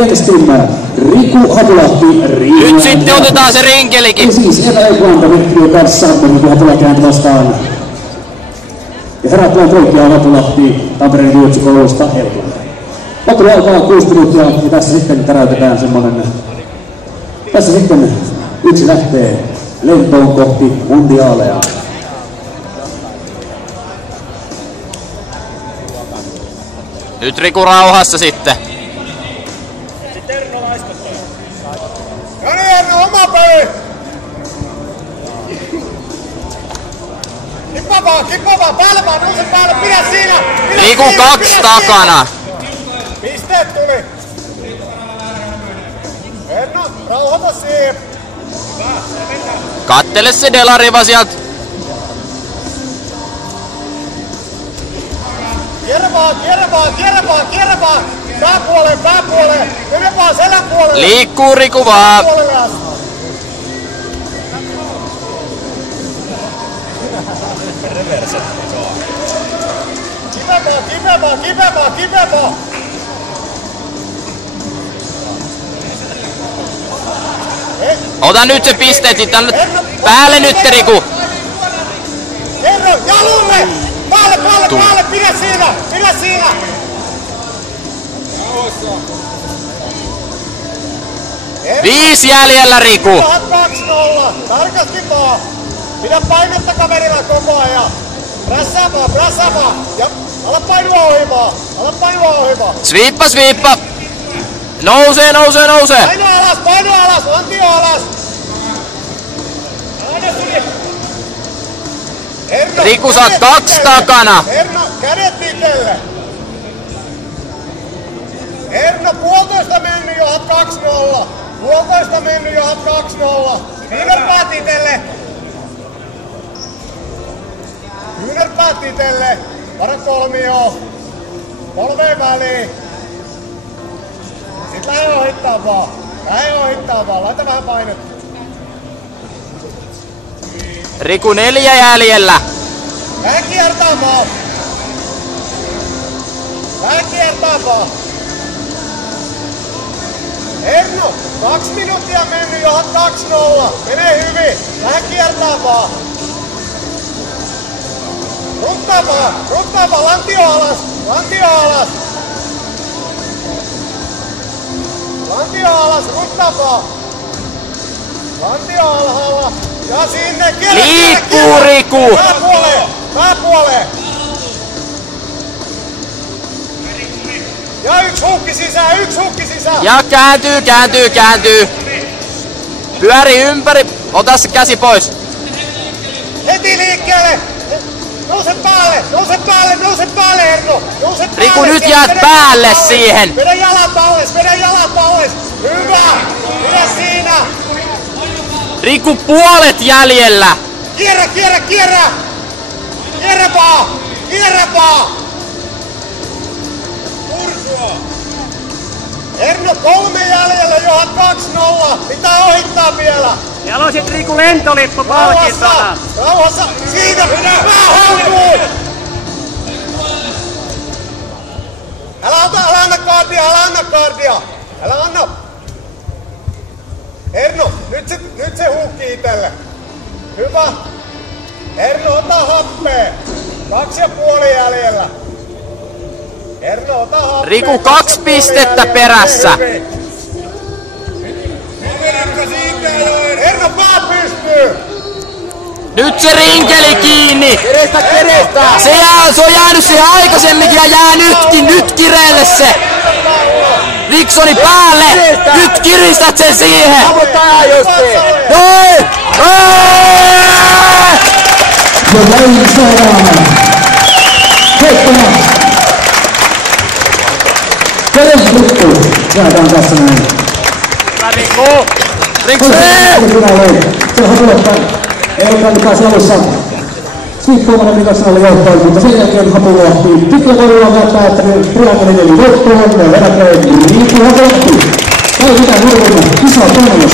Riku Hatulahti, nyt sitten otetaan se rinkelikin. Ja siis epäilkuanta Virtrio kanssa, Riku Hatulahti häntä vastaan. Ja herättävän poikkeaa Hatulahti Tampereen Juotsikoulusta Helplaan. Ottelu alkaa 6 minuuttia ja tässä sitten täräytetään semmonen. Tässä sitten yksi lähtee lentoon kohti mundiaalea. Nyt Riku rauhassa sitten. Oma peli! Kippa vaan, päälle vaan, nouse päälle, pidä siinä! Riku 2 takana. Pisteet tuli! Erno, rauhoita siihen! Kattele se delariva sieltä. Kierrä vaan! Pääpuoleen! Mene vaan selän puolelle! Liikkuu Riku vaan. Kive vaan! Ota nyt se pisteet tänne päälle nyt Riku. Erno, jalulle! Päälle! Pidä siinä! 5 jäljellä Riku. 2-0. Tarkasti vaan. Pidä painetta kaverilla koko ajan. Prässää vaan. Ja ala painua ohimaa. Sviippa. Nousee. Paino alas. Lantio alas. Erno, Riku saa 2 takana. Erno, kädet itelle. Erno, 1,5 mennyt johon 2-0. 1,5 mennyt johon 2-0. Kyynärpäät itelle. Varo kolmio. Polveen väliin. Sit lähde ohittaa vaan. Laita vähän painetta. Riku 4 jäljellä. Lähde kiertää vaan. Erno, 2 minuuttia mennyt johon 2-0. Menee hyvin. Lähde kiertää vaan. Ruttaa vaan. Lantio alas. Ruttaa vaan. Lantio alhaalla. Ja sinne. Liikkuu Riku. Pääpuoleen. Ja yksi hukki sisään. Ja kääntyy. Pyöri ympäri. Ota se käsi pois. Heti liikkeelle. Nouse päälle Erno. Riku, nyt jäät päälle siihen. Vedä jalat alles. Hyvä. Pidä siinä. Riku puolet jäljellä. Kierrä vaan. Erno, 3 jäljellä, johon 2-0. Pitää ohittaa vielä. Siellä on sit Riku lentolippu palkintona. Rauhassa. Siitä pää haltuun. Älä anna kaardia. Älä anna. Erno, nyt se huukkii itelle. Hyvä. Erno, ota happea. 2,5 jäljellä. Erno, ota happea. Riku 2 pistettä perässä. Erno, pää pystyy. Nyt se rinkeli kiinni. Kerestä! Se on jäänyt siihen aikaisemminkin ja jää nytkin. Nyt kireelle se. Riksoni päälle. Nyt kiristät sen siihen. Noin! Ja näin saadaan. Heikkona. Kereslippu. Jaetaan tässä näin. Riku! Se on Hatulahti. Ei ole mukaan alussa. Sviippuomainen Mikasen oli johtaja, mutta sen jälkeen Hatulahti. Tikkakoululla näyttää, että Triangelin eli voittoon. Ja herätään Riku Hatulahti. Käy mitään nurmina. Kisaa toinen